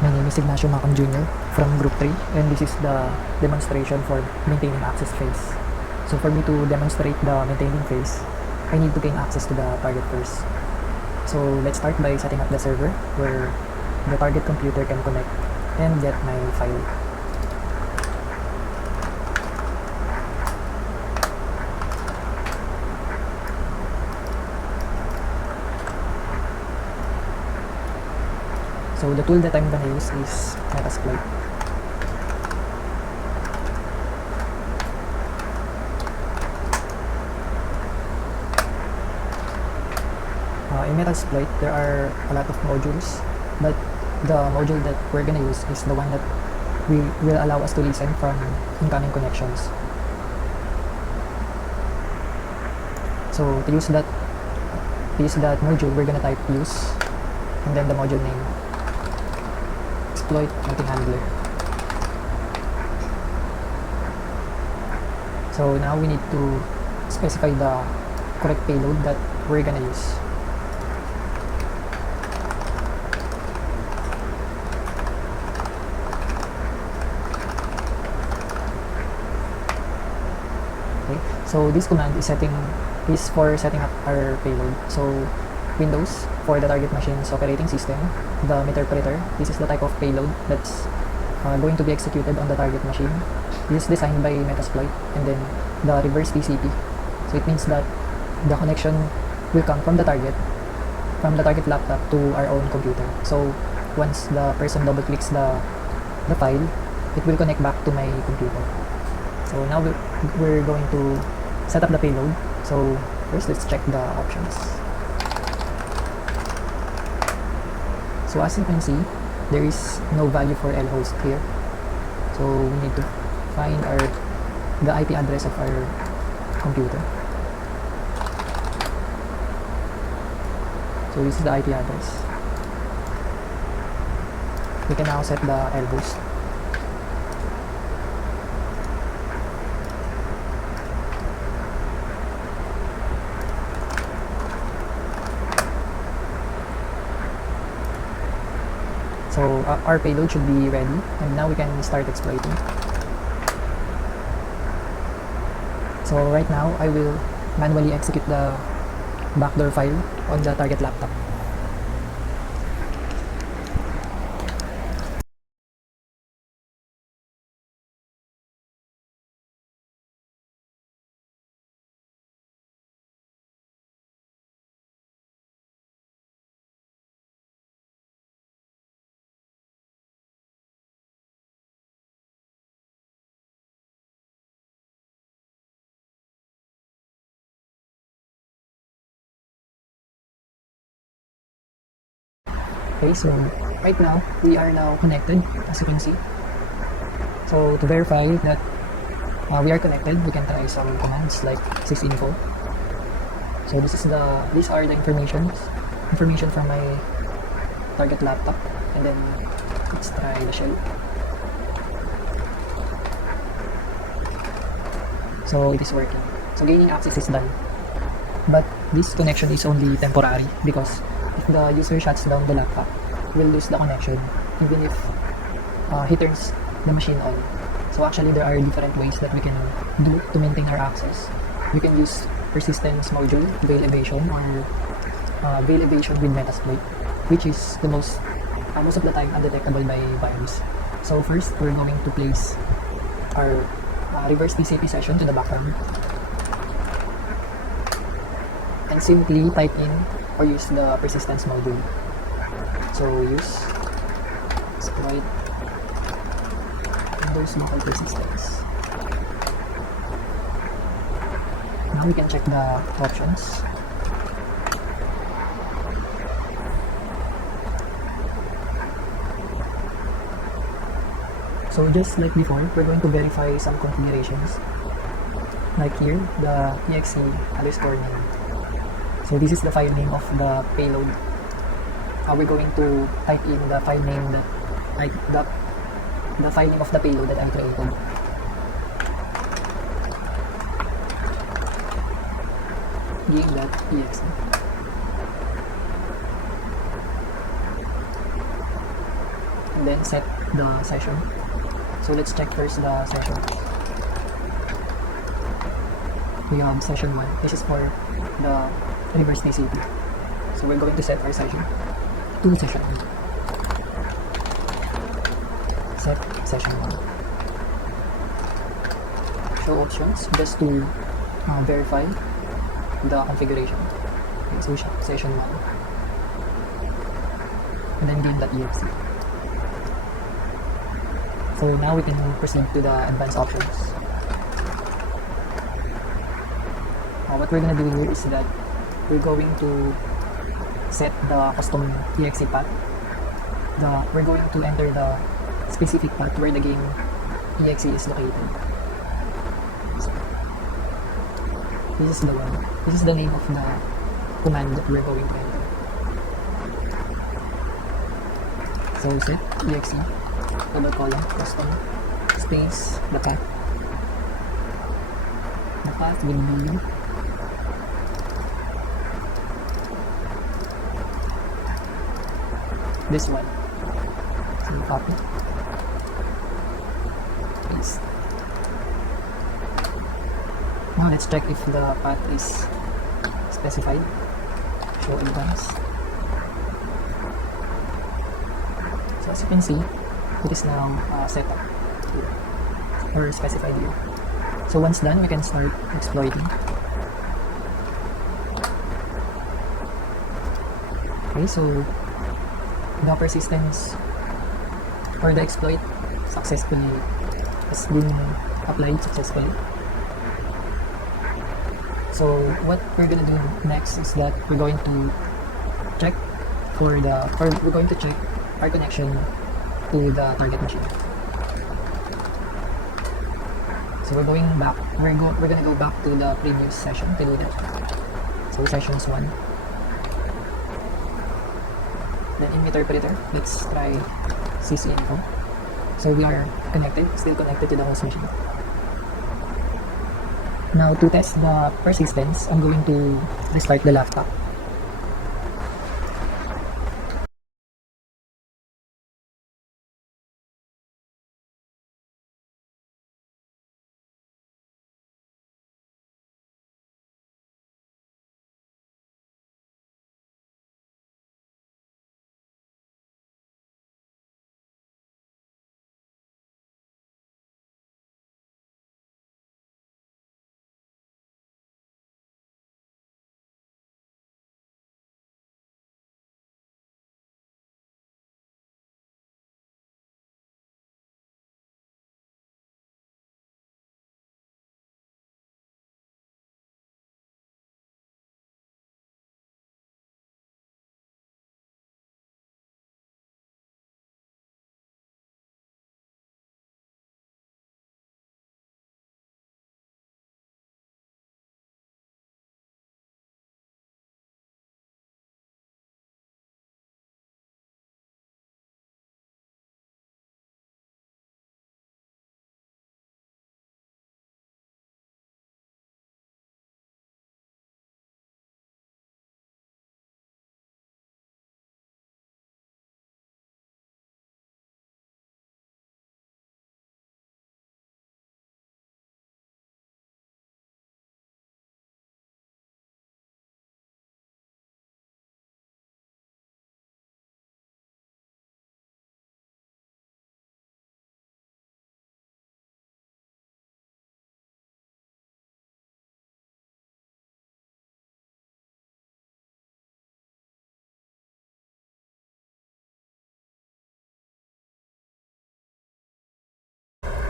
My name is Ignacio Macon Jr. from Group 3, and this is the demonstration for maintaining access phase. So for me to demonstrate the maintaining phase, I need to gain access to the target first. So let's start by setting up the server where the target computer can connect and get my file. So the tool that I'm gonna use is Metasploit. In Metasploit, there are a lot of modules, but the module that we're gonna use is the one that will allow us to listen from incoming connections. So to use that module, we're gonna type use and then the module name, exploit multi-handler. So now we need to specify the correct payload that we're gonna use. Okay, so this command is for setting up our payload. So Windows, for the target machine's operating system, the Meterpreter, this is the type of payload that's going to be executed on the target machine. This is designed by Metasploit, and then the reverse TCP. So it means that the connection will come from the target laptop to our own computer. So once the person double clicks the file, it will connect back to my computer. So now we're going to set up the payload. So first, let's check the options. So as you can see, there is no value for lhost here. So we need to find the IP address of our computer. So this is the IP address. We can now set the lhost. So our payload should be ready, and now we can start exploiting. So right now, I will manually execute the backdoor file on the target laptop. Okay, so right now, we are now connected, as you can see. So to verify that we are connected, we can try some commands like sysinfo. So these are the information from my target laptop, and then let's try the shell. So it is working. So gaining access is done. But this connection is only temporary because if the user shuts down the laptop, we'll lose the connection even if he turns the machine on. So actually there are different ways that we can do to maintain our access. We can use persistence module, veil evasion, or veil evasion with Metasploit, which is the most of the time undetectable by virus. So first, we're going to place our reverse TCP session to the background and simply type in or use the persistence module. So use exploit Windows local persistence. Now we can check the options. So just like before, we're going to verify some configurations. Like here, the exe underscore name. So this is the file name of the payload. We're going to type in the file name the file name of the payload that I created. Game.exe. and then set the session. So let's check first the session. We have session 1. This is for the reverse TCP. So we're going to set our session to session 1. Set session 1. Show options just to verify the configuration. Okay, so session 1. And then game.exe. So now we can proceed to the advanced options. What we're gonna do here is that we're going to set the custom exe path. We're going to enter the specific path where the game exe is located. So, this is the one. This is the name of the command that we're going to enter. So set exe double colon custom space the path. The path will be this one. So copy, paste. Now let's check if the path is specified. Show advanced. So as you can see, it is now set up here, or specified here. So once done, we can start exploiting. Okay, so the persistence for the exploit successfully has been applied successfully. So what we're gonna do next is that we're going to check we're going to check our connection to the target machine. So we're going back. We're gonna go back to the previous session to do that. So sessions 1. Then in Metasploit, let's try sysinfo. So we are still connected to the host machine. Now to test the persistence, I'm going to restart the laptop.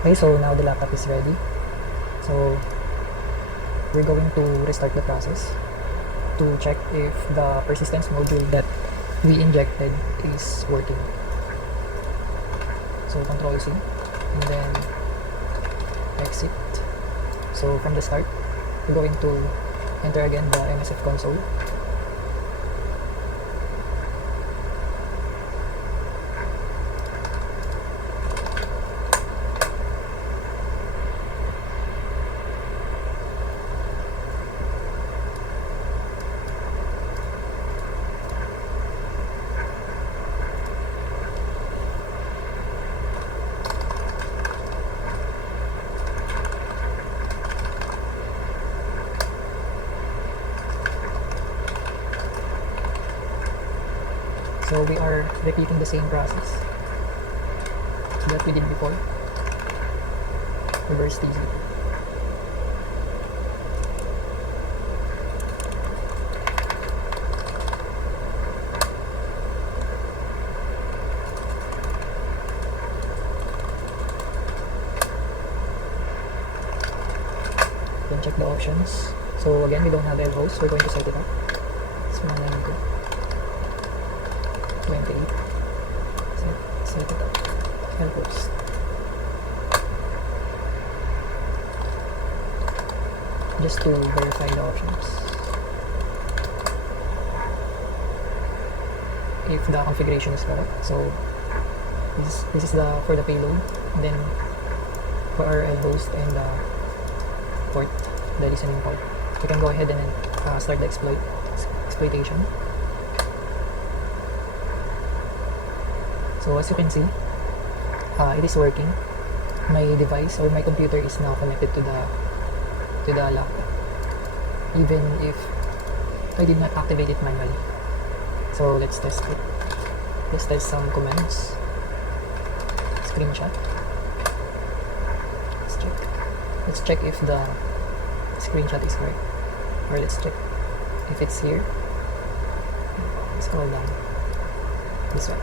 Okay, so now the laptop is ready. So we're going to restart the process to check if the persistence module that we injected is working. So Control C and then exit. So from the start, we're going to enter again the MSF console. So we are repeating the same process that we did before. Reverse TZ. Then check the options. So again, we don't have L host. We're going to set it up. It's 192. 28. Set it up. L host. Just to verify the options. If the configuration is correct. So this is the for the payload. And then for our L host and the port, the listening port, we can go ahead and then start the exploitation. So as you can see, it is working. My device or my computer is now connected to the laptop, even if I did not activate it manually. So let's test it. Let's test some commands. Screenshot. Let's check if the screenshot is correct, or let's check if it's here. Scroll down. This one.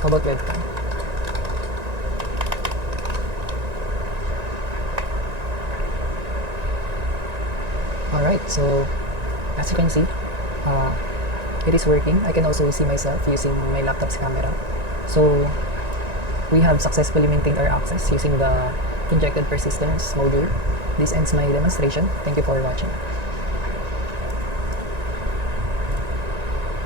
How about webcam? Alright, so as you can see, it is working. I can also see myself using my laptop's camera. So we have successfully maintained our access using the injected persistence module. This ends my demonstration. Thank you for watching.